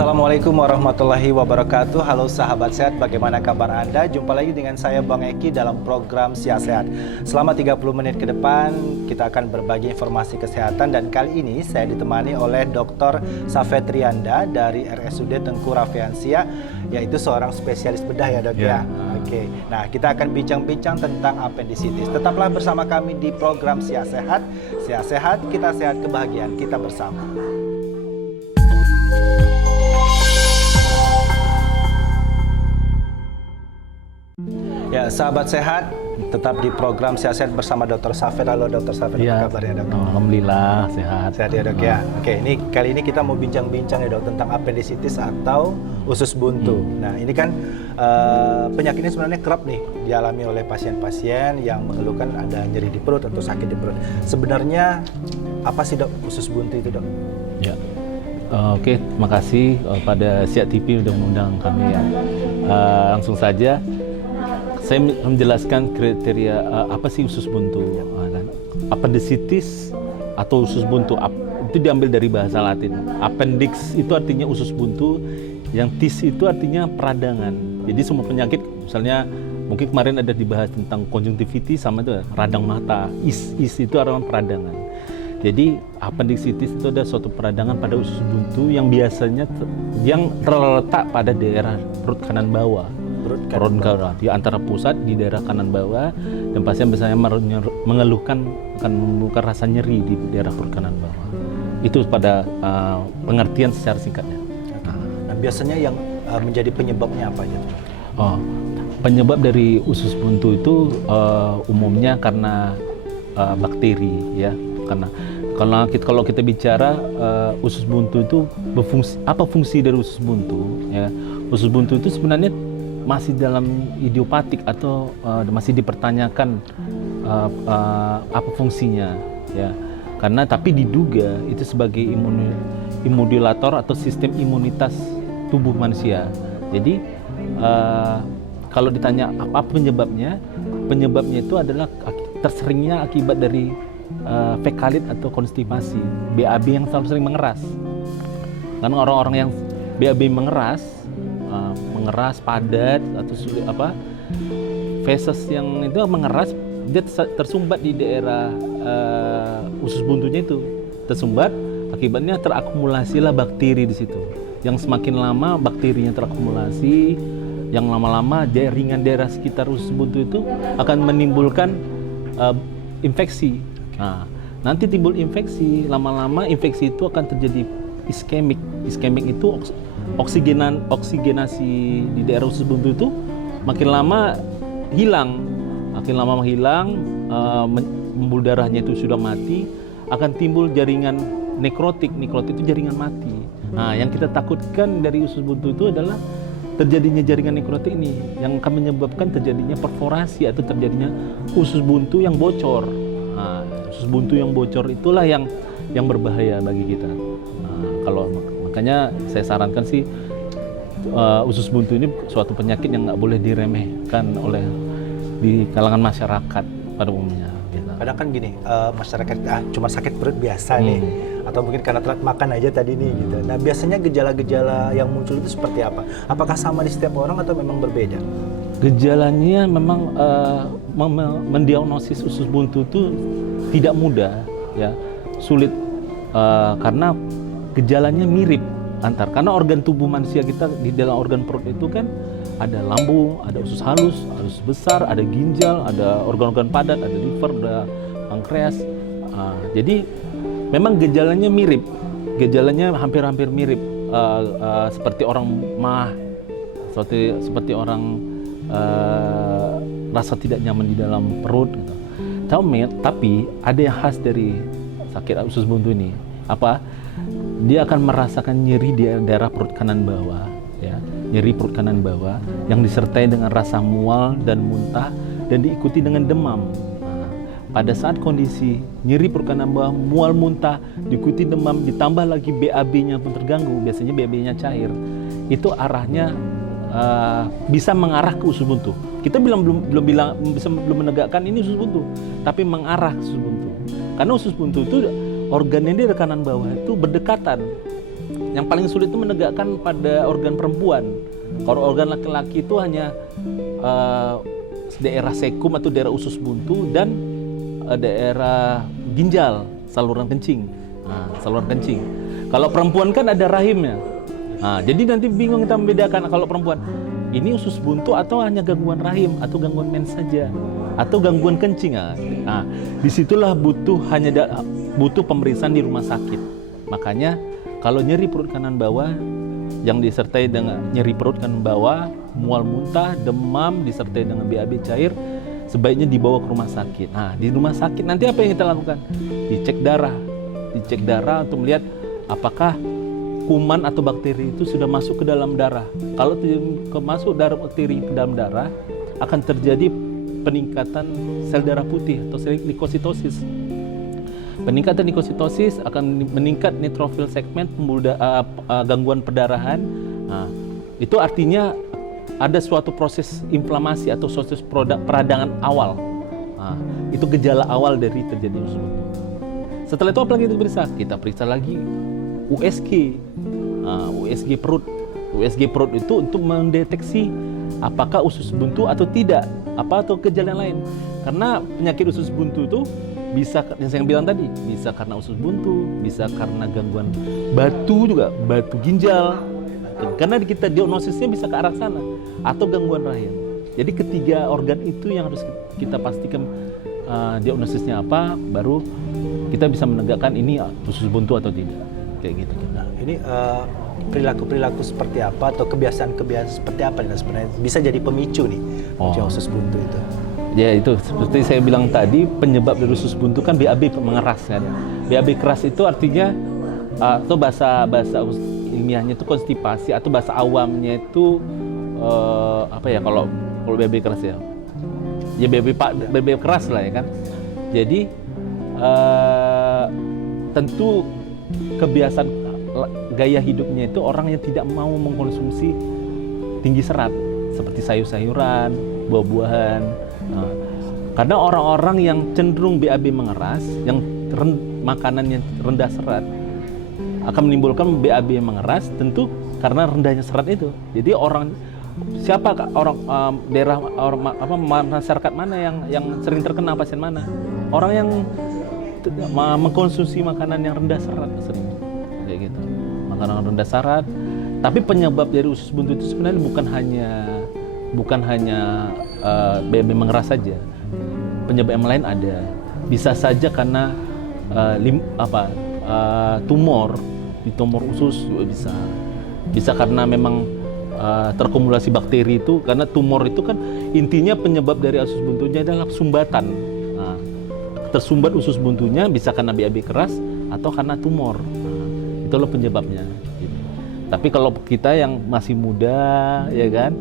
Assalamualaikum warahmatullahi wabarakatuh. Halo sahabat sehat, bagaimana kabar Anda? Jumpa lagi dengan saya Bang Eki dalam program Sihat Sehat. Selama 30 menit ke depan kita akan berbagi informasi kesehatan, dan kali ini saya ditemani oleh Dr. Safet Rianda dari RSUD Tengku Raffiansyah, yaitu seorang spesialis bedah ya dok ya. Oke. Nah, kita akan bincang-bincang tentang apendisitis. Tetaplah bersama kami di program Sihat Sehat. Sihat Sehat, kita sehat, kebahagiaan kita bersama. Ya, sahabat sehat, tetap di program Sihat Sehat bersama Dr. Safet. Halo Dr. Safet, apa kabarnya dok? Alhamdulillah sehat. Sehat ya dok ya. Oke, kali ini kita mau bincang-bincang ya dok tentang apendisitis atau usus buntu. Nah, ini kan penyakit ini sebenarnya kerap nih dialami oleh pasien-pasien yang mengeluhkan ada nyeri di perut atau sakit di perut. Sebenarnya apa sih dok usus buntu itu dok? Ya. Oke, terima kasih pada Sihat TV sudah mengundang kami ya. Langsung saja. Saya menjelaskan kriteria apa sih usus buntu. Apendisitis atau usus buntu itu diambil dari bahasa Latin. Appendix itu artinya usus buntu, yang tis itu artinya peradangan. Jadi semua penyakit, misalnya mungkin kemarin ada dibahas tentang konjungtivitis sama itu radang mata. Is itu artinya peradangan. Jadi apendisitis itu ada suatu peradangan pada usus buntu yang biasanya yang terletak pada daerah perut kanan bawah. Perut kanan di antara pusat di daerah kanan bawah, dan pasien biasanya mengeluhkan rasa nyeri di daerah perut kanan bawah. Itu pada pengertian secara singkatnya. Nah, biasanya yang menjadi penyebabnya apa aja? Penyebab dari usus buntu itu umumnya karena bakteri ya. Karena kalau kita bicara usus buntu itu apa fungsi dari usus buntu ya? Usus buntu itu sebenarnya masih dalam idiopatik atau masih dipertanyakan apa fungsinya ya, karena tapi diduga itu sebagai imunodulator atau sistem imunitas tubuh manusia. Jadi kalau ditanya apa penyebabnya itu adalah terseringnya akibat dari fekalit atau konstipasi, BAB yang selalu sering mengeras. Karena orang-orang yang BAB mengeras padat atau sulit feses yang itu mengeras, dia tersumbat di daerah usus buntunya itu, tersumbat, akibatnya terakumulasilah bakteri di situ. Yang semakin lama bakterinya terakumulasi, yang lama-lama jaringan daerah sekitar usus buntu itu akan menimbulkan infeksi. Nah, nanti timbul infeksi, lama-lama infeksi itu akan terjadi iskemik. Iskemik itu oksigenasi di daerah usus buntu itu makin lama hilang, pembuluh darahnya itu sudah mati, akan timbul jaringan nekrotik itu jaringan mati. Nah, yang kita takutkan dari usus buntu itu adalah terjadinya jaringan nekrotik ini yang akan menyebabkan terjadinya perforasi atau terjadinya usus buntu yang bocor. Nah, usus buntu yang bocor itulah yang berbahaya bagi kita. Nah, makanya saya sarankan sih usus buntu ini suatu penyakit yang nggak boleh diremehkan di kalangan masyarakat pada umumnya. Gitu. Kadang kan gini, masyarakat cuma sakit perut biasa nih, atau mungkin karena telat makan aja tadi nih gitu. Nah, biasanya gejala-gejala yang muncul itu seperti apa? Apakah sama di setiap orang atau memang berbeda? Gejalanya memang mendiagnosis usus buntu itu tidak mudah ya, sulit karena gejalanya mirip karena organ tubuh manusia kita di dalam organ perut itu kan ada lambung, ada usus halus, ada usus besar, ada ginjal, ada organ-organ padat, ada liver, ada pankreas. Jadi memang gejalanya mirip, gejalanya hampir-hampir mirip, seperti orang mah, seperti orang rasa tidak nyaman di dalam perut gitu. Tapi ada yang khas dari sakit usus buntu ini. Apa? Dia akan merasakan nyeri di daerah perut kanan bawah, ya, nyeri perut kanan bawah yang disertai dengan rasa mual dan muntah dan diikuti dengan demam. Nah, pada saat kondisi nyeri perut kanan bawah, mual, muntah, diikuti demam, ditambah lagi BAB-nya pun terganggu, biasanya BAB-nya cair, itu arahnya bisa mengarah ke usus buntu. Kita belum menegakkan ini usus buntu, tapi mengarah ke usus buntu. Karena usus buntu itu organ yang di kanan bawah itu berdekatan. yang paling sulit itu menegakkan pada organ perempuan. Kalau organ laki-laki itu hanya daerah sekum atau daerah usus buntu dan daerah ginjal, saluran kencing. Saluran kencing. Kalau perempuan kan ada rahimnya. Jadi nanti bingung kita membedakan kalau perempuan ini usus buntu atau hanya gangguan rahim atau gangguan mens saja atau gangguan kencing. Disitulah butuh pemeriksaan di rumah sakit. Makanya kalau nyeri perut kanan bawah yang disertai dengan nyeri perut kanan bawah, mual muntah, demam disertai dengan BAB cair, sebaiknya dibawa ke rumah sakit. Di rumah sakit nanti apa yang kita lakukan? Dicek darah untuk melihat apakah kuman atau bakteri itu sudah masuk ke dalam darah. Kalau masuk bakteri ke dalam darah, akan terjadi peningkatan sel darah putih atau sel leukositosis. Peningkatan leukositosis akan meningkat neutrofil segmen, gangguan perdarahan. Itu artinya ada suatu proses inflamasi atau proses peradangan awal. Itu gejala awal dari terjadi usus buntu. Setelah itu apa lagi kita periksa? Kita periksa lagi USG. USG perut. USG perut itu untuk mendeteksi apakah usus buntu atau tidak, atau gejala yang lain. Karena penyakit usus buntu itu bisa, yang saya bilang tadi, bisa karena usus buntu, bisa karena gangguan batu juga, batu ginjal. Karena kita diagnosisnya bisa ke arah sana, atau gangguan rahim. Jadi ketiga organ itu yang harus kita pastikan diagnosisnya apa, baru kita bisa menegakkan ini usus buntu atau tidak. Kayak gitu. Nah, ini perilaku-perilaku seperti apa atau kebiasaan-kebiasaan seperti apa nih sebenarnya bisa jadi pemicu nih usus buntu itu? Ya itu seperti saya bilang tadi, penyebab dari usus buntu kan BAB mengeras kan. BAB keras itu artinya atau bahasa ilmiahnya itu konstipasi, atau bahasa awamnya itu kalau BAB keras ya. Ya BAB keras lah ya kan. Jadi tentu kebiasaan gaya hidupnya itu orang yang tidak mau mengkonsumsi tinggi serat seperti sayur-sayuran, buah-buahan. Karena orang-orang yang cenderung BAB mengeras, yang makanan yang rendah serat akan menimbulkan BAB yang mengeras, tentu karena rendahnya serat itu. Jadi masyarakat mana yang sering terkena, pasien mana? Orang yang mengkonsumsi makanan yang rendah serat sering kayak gitu, makanan rendah serat. Tapi penyebab dari usus buntu itu sebenarnya bukan hanya BAB mengeras saja. Penyebab yang lain ada. Bisa saja karena tumor usus juga bisa. Bisa karena memang terkumulasi bakteri itu, karena tumor itu kan intinya penyebab dari usus buntunya adalah sumbatan. Tersumbat usus buntunya bisa karena BAB keras atau karena tumor. Itulah penyebabnya. Gitu. Tapi kalau kita yang masih muda, ya kan,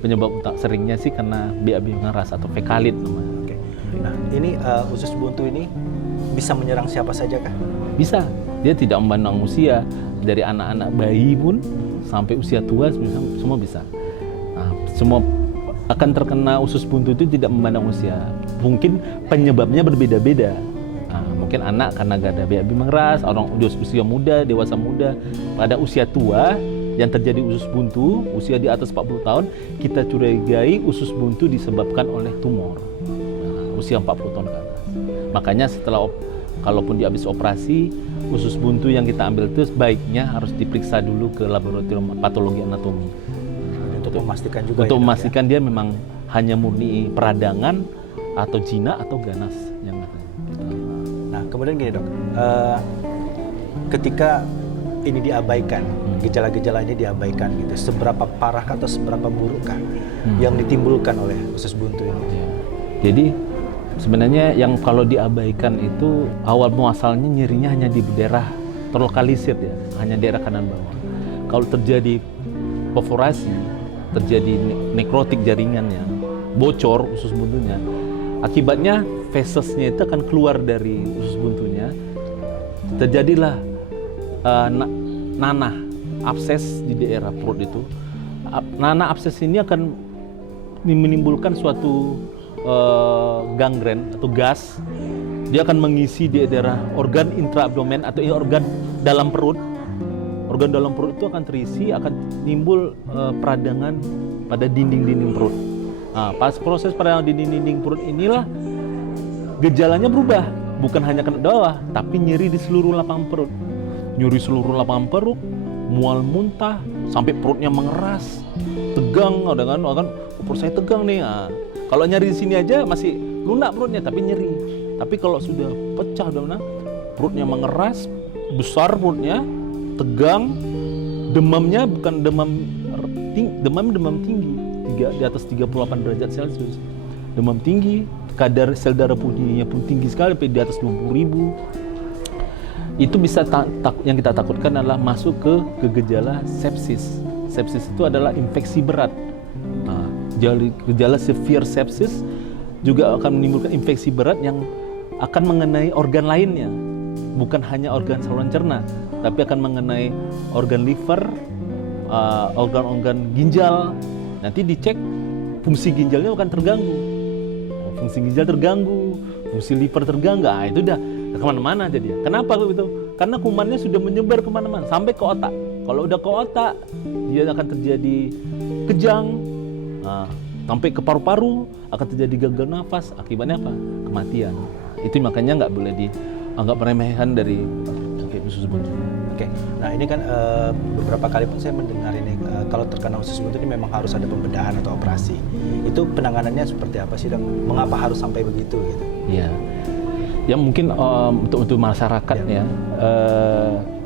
penyebab seringnya sih karena BAB mengeras atau fekalit namanya. Oke. Nah, ini usus buntu ini bisa menyerang siapa saja kah? Bisa. Dia tidak memandang usia, dari anak-anak bayi pun sampai usia tua semua bisa. Semua akan terkena usus buntu itu tidak memandang usia. Mungkin penyebabnya berbeda-beda. Mungkin anak karena gak ada BAB mengeras, orang usia muda, dewasa muda. Pada usia tua yang terjadi usus buntu, usia di atas 40 tahun, kita curigai usus buntu disebabkan oleh tumor. Usia 40 tahun ke atas. Makanya kalaupun habis operasi, usus buntu yang kita ambil itu sebaiknya harus diperiksa dulu ke laboratorium patologi anatomi. Untuk memastikan juga. Untuk memastikan dia memang hanya murni peradangan atau jinak atau ganas yang ada. Nah, kemudian gini dok, ketika ini diabaikan, gejala-gejalanya diabaikan gitu, seberapa parah atau seberapa burukkah yang ditimbulkan oleh usus buntu ini? Ya. Jadi sebenarnya yang kalau diabaikan itu awal muasalnya nyerinya hanya di daerah terlokalisir ya, hanya daerah kanan bawah. Kalau terjadi perforasi, terjadi nekrotik jaringannya, bocor usus buntunya, akibatnya fesesnya itu akan keluar dari usus buntunya, terjadilah nanah abses di daerah perut itu. Nanah abses ini akan menimbulkan suatu gangren atau gas. Dia akan mengisi di daerah organ intraabdomen atau organ dalam perut, organ dalam perut itu akan terisi, akan timbul peradangan pada dinding-dinding perut. Nah, pas proses peradangan di dinding-dinding perut inilah gejalanya berubah, bukan hanya kena bawah, tapi nyeri di seluruh lapangan perut. Nyeri seluruh lapangan perut, mual muntah, sampai perutnya mengeras, tegang, kan perut saya tegang nih. Nah, kalau nyeri di sini aja masih lunak perutnya, tapi nyeri. Tapi kalau sudah pecah perutnya mengeras, besar perutnya, tegang, demamnya bukan demam tinggi, di atas 38 derajat Celcius. Demam tinggi, kadar sel darah putihnya pun tinggi sekali, sampai di atas 20.000. Itu bisa yang kita takutkan adalah masuk ke gejala sepsis. Sepsis itu adalah infeksi berat. Nah, gejala severe sepsis juga akan menimbulkan infeksi berat yang akan mengenai organ lainnya, bukan hanya organ saluran cerna, tapi akan mengenai organ liver, organ-organ ginjal. Nanti dicek fungsi ginjalnya akan terganggu, fungsi ginjal terganggu, fungsi liver terganggu. Nah, itu udah kemana-mana jadinya. Kenapa begitu? Karena kumannya sudah menyebar kemana-mana sampai ke otak. Kalau udah ke otak, dia akan terjadi kejang, sampai ke paru-paru, akan terjadi gagal nafas. Akibatnya apa? Kematian. Itu makanya nggak boleh dianggap remehkan dari sakit usus buntu. Oke, nah ini kan beberapa kali pun saya mendengar ini kalau terkena usus buntu ini memang harus ada pembedahan atau operasi. Itu penanganannya seperti apa sih, Dok? Mengapa harus sampai begitu gitu? Iya. Ya mungkin untuk masyarakat ya,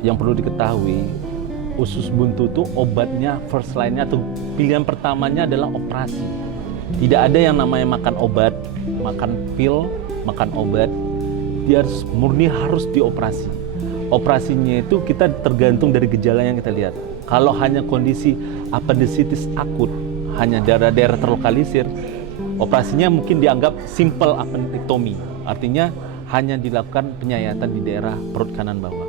yang perlu diketahui, usus buntu itu obatnya first line-nya atau pilihan pertamanya adalah operasi. Tidak ada yang namanya makan obat, makan pil, makan obat. Dia murni harus dioperasi. Operasinya itu kita tergantung dari gejala yang kita lihat. Kalau hanya kondisi appendicitis akut, hanya daerah-daerah terlokalisir, operasinya mungkin dianggap simple appendectomy. Artinya hanya dilakukan penyayatan di daerah perut kanan bawah.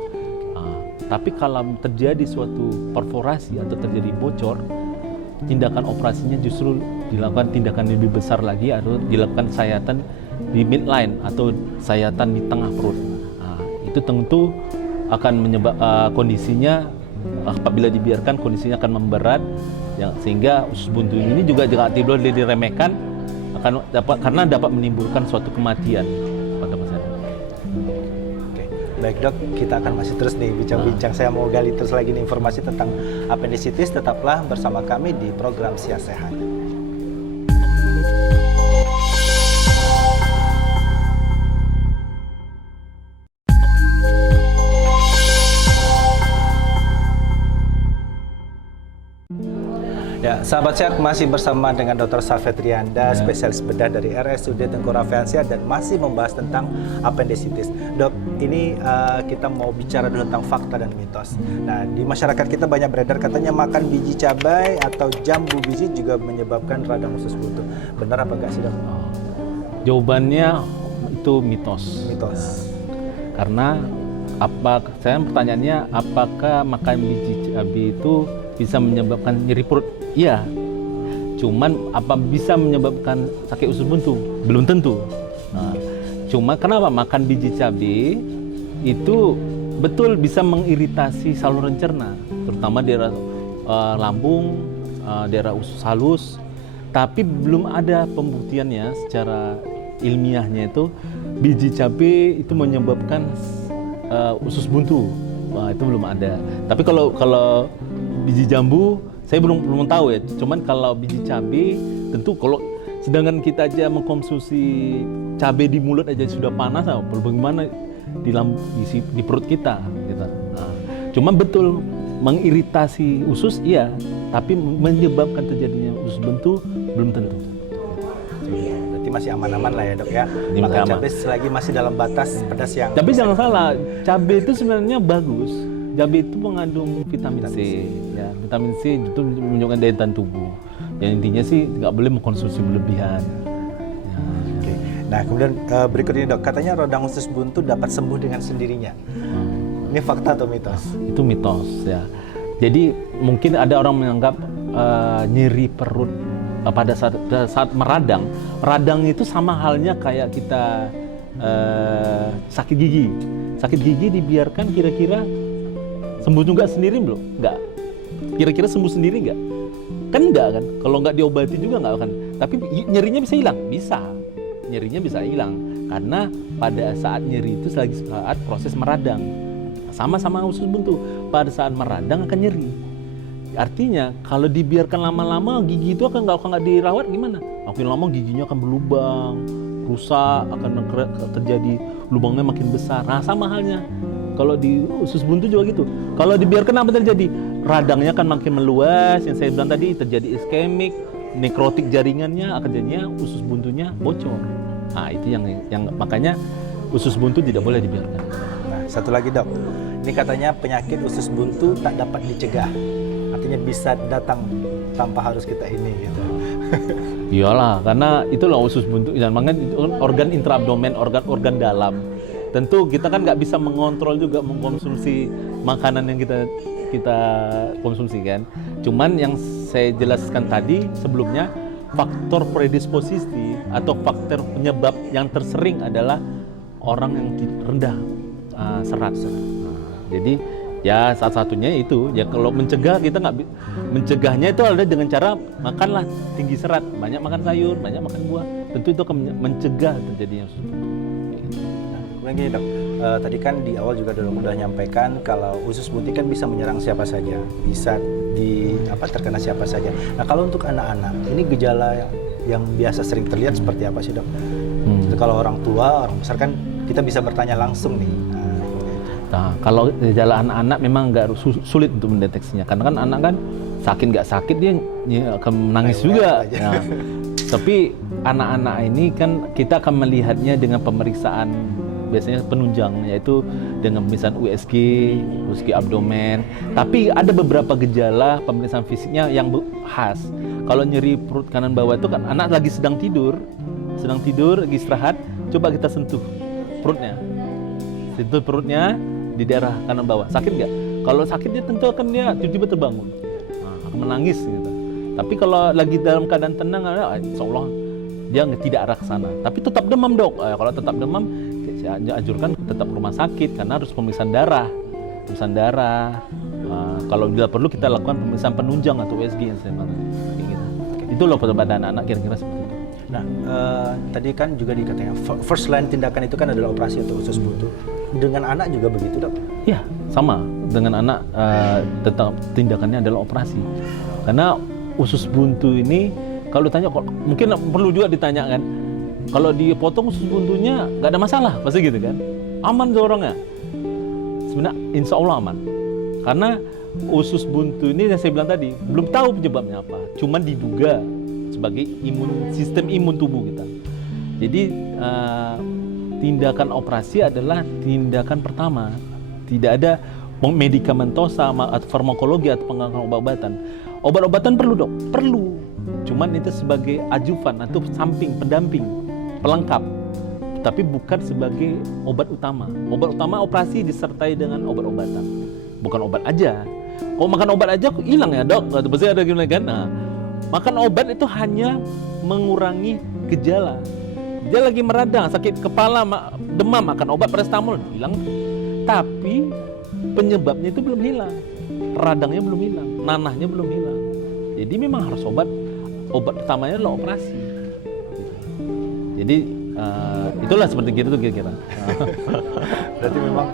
Tapi kalau terjadi suatu perforasi atau terjadi bocor, tindakan operasinya justru dilakukan tindakan lebih besar lagi, atau dilakukan sayatan di midline atau sayatan di tengah perut. Itu tentu akan menyebabkan kondisinya, apabila dibiarkan kondisinya akan memberat, sehingga usus buntu ini juga tidak boleh diremehkan, karena dapat menimbulkan suatu kematian pada masyarakat. Oke, baik Dok, kita akan masih terus nih bincang-bincang. Saya mau gali terus lagi nih informasi tentang appendicitis. Tetaplah bersama kami di program Sia Sehat. Ya, sahabat sehat, masih bersama dengan Dr. Safet Rianda, spesialis bedah dari RSUD Tengku Raffiansyah, dan masih membahas tentang appendicitis. Dok, ini kita mau bicara dulu tentang fakta dan mitos. Nah, di masyarakat kita banyak beredar katanya makan biji cabai atau jambu biji juga menyebabkan radang usus buntu. Benar apa enggak sih, Dok? Jawabannya itu mitos. Mitos. Karena pertanyaannya, apakah makan biji cabai itu bisa menyebabkan nyeri perut? Iya. Cuman apa bisa menyebabkan sakit usus buntu? Belum tentu. Cuma kenapa makan biji cabai itu betul bisa mengiritasi saluran cerna, terutama daerah lambung, daerah usus halus. Tapi belum ada pembuktiannya secara ilmiahnya itu biji cabai itu menyebabkan usus buntu. Wah, itu belum ada. Tapi kalau biji jambu saya belum tahu ya. Cuman kalau biji cabai tentu, kalau sedangkan kita aja mengkonsumsi cabai di mulut aja sudah panas, bagaimana di perut kita gitu. Cuman betul mengiritasi usus iya, tapi menyebabkan terjadinya usus buntu belum tentu. Berarti masih aman-aman lah ya, Dok ya. Makan cabai selagi masih dalam batas pedas yang. Tapi jangan salah, cabai itu sebenarnya bagus. Cabai itu mengandung vitamin C. Ya, vitamin C itu menunjukkan daya tahan tubuh. Yang intinya sih nggak boleh mengkonsumsi berlebihan. Ya. Oke. Nah, kemudian berikut ini, Dok, katanya radang usus buntu dapat sembuh dengan sendirinya. Ini fakta atau mitos? Itu mitos ya. Jadi mungkin ada orang menganggap nyeri perut pada saat meradang. Radang itu sama halnya kayak kita sakit gigi. Sakit gigi dibiarkan kira-kira Sembuh juga sendiri belum? Enggak. Kira-kira sembuh sendiri enggak? Kan enggak kan? Kalau enggak diobati juga enggak akan. Tapi nyerinya bisa hilang? Bisa. Nyerinya bisa hilang. Karena pada saat nyeri itu lagi saat proses meradang. Sama-sama usus buntu. Pada saat meradang akan nyeri. Artinya kalau dibiarkan lama-lama gigi itu akan nggak dirawat gimana? Makin lama giginya akan berlubang, rusak, akan terjadi lubangnya makin besar. Nah sama halnya kalau di usus buntu juga gitu. Kalau dibiarkan apa terjadi? Radangnya akan makin meluas. Yang saya bilang tadi terjadi iskemik, nekrotik jaringannya, akan jadinya usus buntunya bocor. Nah itu yang makanya usus buntu tidak boleh dibiarkan. Nah, satu lagi dok, ini katanya penyakit usus buntu tak dapat dicegah. Artinya bisa datang tanpa harus kita ini gitu. Iyalah, karena itulah usus buntu dan makanya itu organ intraabdomen, organ dalam. Tentu kita kan nggak bisa mengontrol juga mengkonsumsi makanan yang kita konsumsi kan. Cuman yang saya jelaskan tadi sebelumnya, faktor predisposisi atau faktor penyebab yang tersering adalah orang yang rendah serat. Jadi ya satu-satunya itu ya kalau mencegah kita nggak mencegahnya itu adalah dengan cara makanlah tinggi serat, banyak makan sayur, banyak makan buah. Tentu itu akan mencegah terjadinya usus buntu. Kemudian gini dok, tadi kan di awal juga dok udah nyampaikan kalau usus buntu kan bisa menyerang siapa saja, bisa terkena siapa saja. Nah kalau untuk anak-anak ini gejala yang biasa sering terlihat seperti apa sih dok? Jadi kalau orang tua, orang besar kan kita bisa bertanya langsung nih. Nah, kalau gejala anak-anak memang agak sulit untuk mendeteksinya, karena kan anak kan sakit nggak sakit dia akan menangis juga. Nah, tapi anak-anak ini kan kita akan melihatnya dengan pemeriksaan biasanya penunjang, yaitu dengan pemeriksaan USG abdomen. Tapi ada beberapa gejala pemeriksaan fisiknya yang khas. Kalau nyeri perut kanan bawah itu kan anak lagi sedang tidur, lagi istirahat, coba kita sentuh perutnya di daerah kanan bawah, sakit nggak? Kalau sakit dia tentu akan tiba-tiba terbangun, akan menangis gitu. Tapi kalau lagi dalam keadaan tenang, insya Allah dia tidak arah ke sana. Tapi tetap demam dok. Kalau tetap demam, saya anjurkan tetap ke rumah sakit karena harus pemeriksaan darah. Kalau bila perlu kita lakukan pemeriksaan penunjang atau USG yang saya bilang. Gitu. Itu loh pada anak-anak kira-kira seperti itu. Nah, tadi kan juga dikatakan first line tindakan itu kan adalah operasi untuk usus buntu. Dengan anak juga begitu dok? Ya, sama. Dengan anak tetap tindakannya adalah operasi. Karena usus buntu ini kalau ditanya, mungkin perlu juga ditanyakan. Kalau dipotong usus buntunya nggak ada masalah, pasti gitu kan? Aman orangnya. Sebenarnya insya Allah aman. Karena usus buntu ini yang saya bilang tadi belum tahu penyebabnya apa. Cuman diduga sebagai sistem imun tubuh kita. Jadi tindakan operasi adalah tindakan pertama. Tidak ada medikamentosa atau farmakologi atau pengobatan. Obat-obatan perlu dok, perlu. Cuman itu sebagai ajuvan atau samping, pendamping, pelengkap. Tapi bukan sebagai obat utama. Obat utama operasi disertai dengan obat-obatan. Bukan obat aja. Kalau makan obat aja hilang ya dok. Pasti ada gimana kan? Nah, makan obat itu hanya mengurangi gejala. Dia lagi meradang, sakit kepala, demam, makan obat paracetamol hilang. Tapi penyebabnya itu belum hilang. Radangnya belum hilang, nanahnya belum hilang. Jadi memang harus obat utamanya adalah operasi. Jadi itulah seperti gitu kira-kira. Berarti memang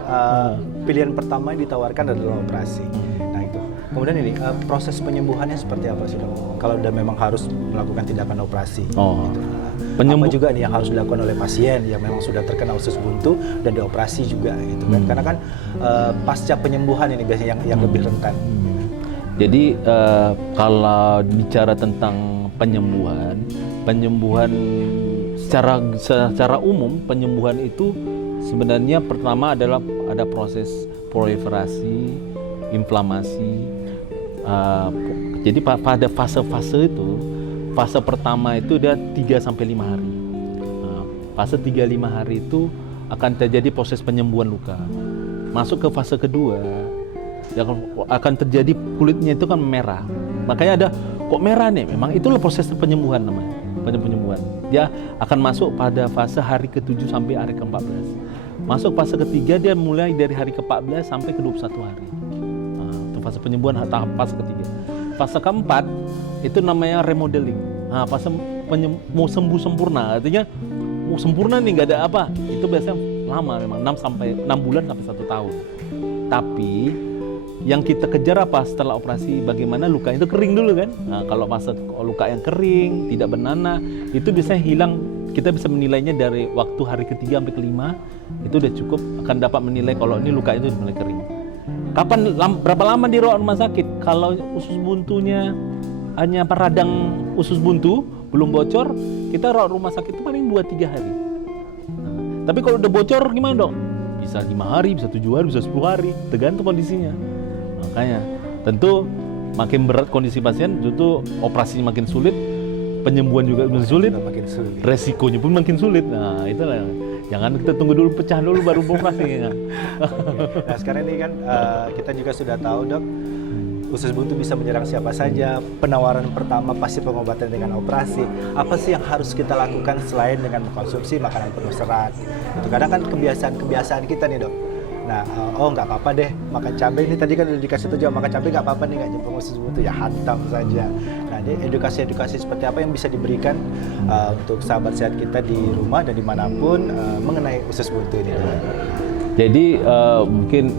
pilihan pertama yang ditawarkan adalah operasi. Nah itu. Kemudian ini proses penyembuhannya seperti apa sih dok? Kalau udah memang harus melakukan tindakan operasi. Gitu. Apa juga nih yang harus dilakukan oleh pasien yang memang sudah terkena usus buntu dan dioperasi juga gitu kan? Karena kan pasca penyembuhan ini biasanya yang lebih rentan. Jadi kalau bicara tentang penyembuhan secara umum penyembuhan itu sebenarnya pertama adalah ada proses proliferasi, inflamasi. Jadi pada fase-fase itu, fase pertama itu dia 3-5 hari. Fase 3-5 hari itu akan terjadi proses penyembuhan luka. Masuk ke fase kedua, akan terjadi kulitnya itu kan merah. Makanya ada kok merah nih, memang itulah proses penyembuhan namanya. Penyembuhan. Dia akan masuk pada fase hari ke-7 sampai hari ke-14. Masuk fase ketiga dia mulai dari hari ke-14 sampai ke 21 hari. itu fase penyembuhan tahap fase ketiga. Fase keempat itu namanya remodeling. Nah, fase mau sembuh sempurna, artinya mau sempurna nih nggak ada apa. Itu biasanya lama memang 6 bulan sampai 1 tahun. Tapi yang kita kejar apa setelah operasi, bagaimana luka itu kering dulu kan. Nah, kalau masa luka yang kering, tidak bernanah, itu biasanya hilang. Kita bisa menilainya dari waktu hari ketiga sampai kelima, itu udah cukup akan dapat menilai kalau ini luka itu mulai kering. Berapa lama dirawat rumah sakit? Kalau usus buntunya hanya radang usus buntu, belum bocor, kita rawat rumah sakit itu paling 2-3 hari. Nah, tapi kalau udah bocor gimana dok? Bisa 5 hari, bisa 7 hari, bisa 10 hari, tergantung kondisinya. Makanya tentu makin berat kondisi pasien, tentu operasi makin sulit, penyembuhan juga makin sulit, resikonya pun makin sulit. Nah itulah, jangan kita tunggu dulu pecah dulu baru operasi. Ya. Nah sekarang ini kan kita juga sudah tahu dok, usus buntu bisa menyerang siapa saja. Penawaran pertama pasti pengobatan dengan operasi. Apa sih yang harus kita lakukan selain dengan mengkonsumsi makanan penuh serat? Itu kadang kan kebiasaan kita nih dok. Nah, nggak apa-apa deh makan cabai ini, tadi kan udah dikasih tahu makan cabai nggak apa-apa nih, nggak nyemplung usus buntu, ya hantam saja. Nah, ini edukasi seperti apa yang bisa diberikan untuk sahabat sehat kita di rumah dan dimanapun mengenai usus buntu ini? Jadi mungkin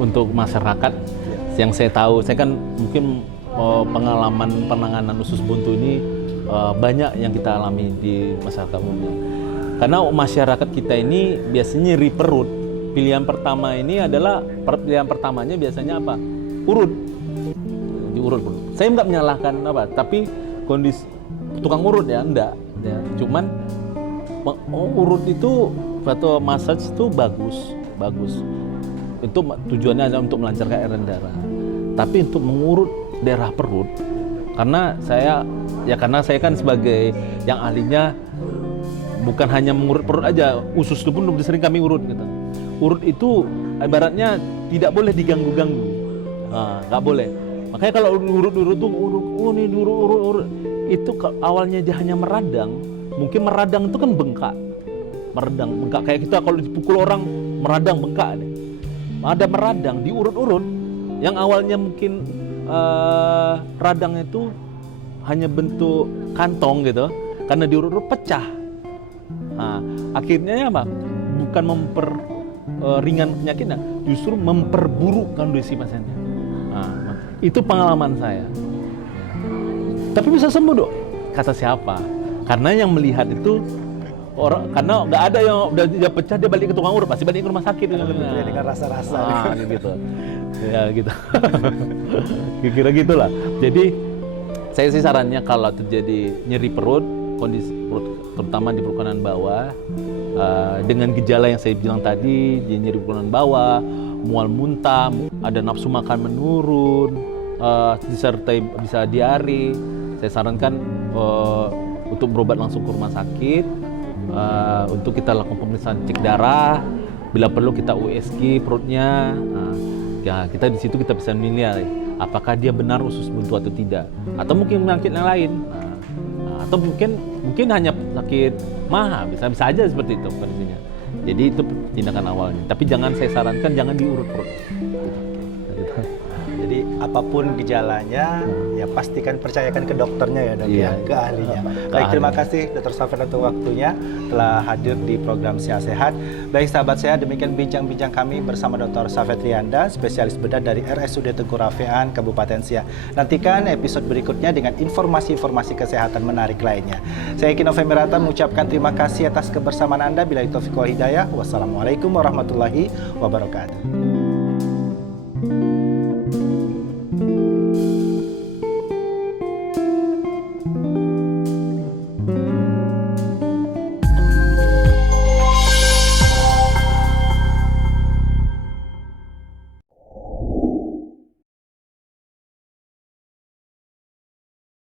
untuk masyarakat yang saya tahu, saya kan mungkin pengalaman penanganan usus buntu ini banyak yang kita alami di masyarakat umumnya. Karena masyarakat kita ini biasanya nyeri perut. Pilihan pertamanya biasanya apa? Urut. Diurut pun. Saya nggak menyalahkan apa, tapi kondisi tukang urut ya enggak. Ya. Cuman urut itu atau massage itu bagus. Itu tujuannya adalah untuk melancarkan aliran darah. Tapi untuk mengurut daerah perut, karena saya kan sebagai yang ahlinya bukan hanya mengurut perut aja, usus itu pun lebih sering kami urut gitu. Urut itu ibaratnya tidak boleh diganggu-ganggu, nggak boleh. Makanya kalau urut itu awalnya dia hanya meradang, mungkin meradang itu kan bengkak kayak kita kalau dipukul orang meradang bengkak deh. Ada meradang diurut-urut, yang awalnya mungkin radang itu hanya bentuk kantong gitu, karena diurut-urut pecah. Nah, akhirnya apa? Bukan ringan penyakitnya, justru memperburuk kondisi pasiennya. Nah, itu pengalaman saya. Tapi bisa sembuh dok? Kata siapa? Karena yang melihat itu orang, karena nggak ada yang udah pecah dia balik ke tukang urut, pasti balik ke rumah sakit. Dengan rasa-rasa. Gitu. Ya gitu. Kira-kira gitulah. Jadi saya sih sarannya kalau terjadi nyeri perut, kondisi perut terutama di perut kanan bawah, dengan gejala yang saya bilang tadi, nyeri perut kanan bawah, mual muntah, ada nafsu makan menurun, disertai bisa diare, saya sarankan untuk berobat langsung ke rumah sakit, untuk kita lakukan pemeriksaan cek darah, bila perlu kita USG perutnya. Ya kita di situ kita bisa menilai apakah dia benar usus buntu atau tidak, atau mungkin penyakit yang lain. Atau mungkin hanya sakit maha, bisa aja seperti itu kondisinya. Jadi itu tindakan awalnya. Tapi saya sarankan jangan diurut perut. Jadi apapun gejalanya, ya pastikan percayakan ke dokternya ya dok, ya, ke ahlinya. Baik, terima kasih Dr. Safet untuk waktunya telah hadir di program Sihat Sehat. Baik sahabat sehat, demikian bincang-bincang kami bersama Dr. Safet Rianda, spesialis bedah dari RSUD Tengku Rafean, Kabupaten Siak. Nantikan episode berikutnya dengan informasi-informasi kesehatan menarik lainnya. Saya Kino Femirata mengucapkan terima kasih atas kebersamaan Anda. Billahi taufiq wal hidayah. Wassalamualaikum warahmatullahi wabarakatuh.